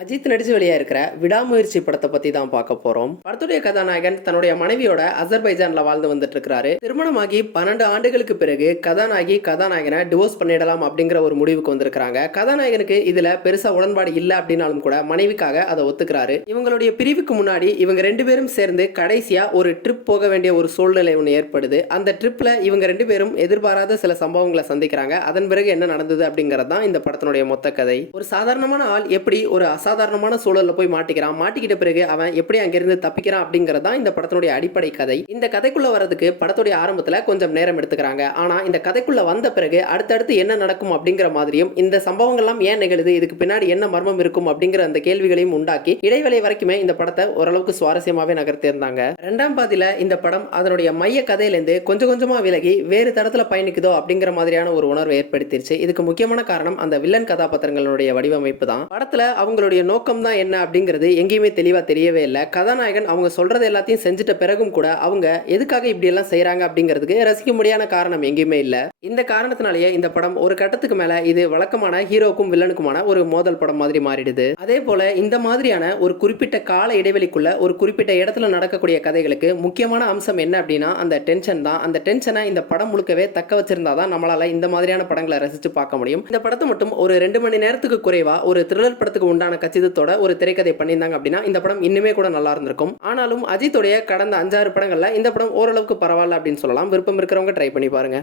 அஜித் நடிச்சு வெளியா இருக்கிற விடாமுயற்சி படத்தை பத்தி தான் பார்க்க போறோம். படத்துடைய கதாநாயகன் தன்னுடைய மனைவியோட அசர்பைஜான்ல வாழ்ந்து வந்துட்டு இருக்காரு. திருமணமாகி 12 ஆண்டுகளுக்கு பிறகு கதாநாயகி கதாநாயகனை டிவோர்ஸ் பண்ணிடலாம் அப்படிங்கிற ஒரு முடிவுக்கு வந்திருக்காங்க. கதாநாயகனுக்கு இதுல பெருசா உடன்பாடு இல்ல அப்படின்னாலும் கூட மனைவிக்காக அதை ஒத்துக்கிறாரு. இவங்களுடைய பிரிவுக்கு முன்னாடி இவங்க 2 பேரும் சேர்ந்து கடைசியா ஒரு ட்ரிப் போக வேண்டிய ஒரு சூழ்நிலை ஒன்று ஏற்படுது. அந்த ட்ரிப்ல இவங்க 2 பேரும் எதிர்பாராத சில சம்பவங்களை சந்திக்கிறாங்க. அதன் பிறகு என்ன நடந்தது அப்படிங்கிறது தான் இந்த படத்தினுடைய மொத்த கதை. ஒரு சாதாரணமான ஆள் எப்படி ஒரு அசாதாரணமான சூழல்ல போய் மாட்டிக்கிறான், மாட்டிக்கிட்ட பிறகு அவன் எப்படி அங்கிருந்து தப்பிக்கிறான் அப்படிங்கிறது தான் இந்த படத்தினுடைய அடிப்படை கதை. இந்த கதைக்குள்ள வரதுக்கு படத்துடைய ஆரம்பத்துல கொஞ்சம் நேரம் எடுத்துக்கிறாங்க. ஆனா இந்த கதைக்குள்ள வந்த பிறகு அடுத்தடுத்து என்ன நடக்கும் அப்படிங்கிற மாதிரியும் இந்த சம்பவங்கள்லாம் ஏன் நிகழுது, இதுக்கு பின்னாடி என்ன மர்மம் இருக்கும் அப்படிங்கிற அந்த கேள்விகளையும் உண்டாக்கி இடைவேளை வரைக்குமே இந்த படத்தை ஓரளவுக்கு சுவாரஸ்யமாவே நகர்த்தியிருந்தாங்க. இரண்டாம் பாதியில இந்த படம் அதனுடைய மைய கதையிலிருந்து கொஞ்சம் கொஞ்சமா விலகி வேறு தடத்துல பயணிக்குதோ அப்படிங்கிற மாதிரியான ஒரு உணர்வை ஏற்படுத்திருச்சு. இதுக்கு முக்கியமான காரணம் அந்த வில்லன் கதாபாத்திரங்களுடைய வடிவமைப்பு தான். படத்துல அவங்களுடைய நோக்கம் தான் என்ன அப்படிங்கிறது எங்கேயுமே தெளிவா தெரியவே இல்லை. கதாநாயகன் அவங்க சொல்றது எல்லாத்தையும் செஞ்சுட்ட பிறகும் கூட அவங்க எதுக்காக இப்படி எல்லாம் செய்யறாங்க அப்படிங்கிறதுக்கு ரசிக்க முடியாத காரணம் எங்கேயுமே இல்லை. இந்த காரணத்தினாலேயே இந்த படம் ஒரு கட்டத்துக்கு மேல இது வழக்கமான ஹீரோக்கும் வில்லனுக்குமான ஒரு மோதல் படம் மாதிரி மாறிடுது. அதே போல இந்த மாதிரியான ஒரு குறிப்பிட்ட கால இடைவெளிக்குள்ள ஒரு குறிப்பிட்ட இடத்துல நடக்கக்கூடிய கதைகளுக்கு முக்கியமான அம்சம் என்ன அப்படின்னா அந்த டென்ஷன் தான். அந்த டென்ஷனை இந்த படம் முழுக்கவே தக்க வச்சிருந்தாதான் நம்மளால இந்த மாதிரியான படங்களை ரசிச்சு பார்க்க முடியும். இந்த படத்தை மட்டும் ஒரு 2 மணி நேரத்துக்கு குறைவா ஒரு த்ரில்லர் படத்துக்கு உண்டான கச்சிதத்தோட ஒரு திரைக்கதை பண்ணியிருந்தாங்க அப்படின்னா இந்த படம் இன்னுமே கூட நல்லா இருந்திருக்கும். ஆனாலும் அஜித்துடைய கடந்த 5-6 படங்கள்ல இந்த படம் ஓரளவுக்கு பரவாயில்ல அப்படின்னு சொல்லலாம். விருப்பம் இருக்கிறவங்க ட்ரை பண்ணி பாருங்க.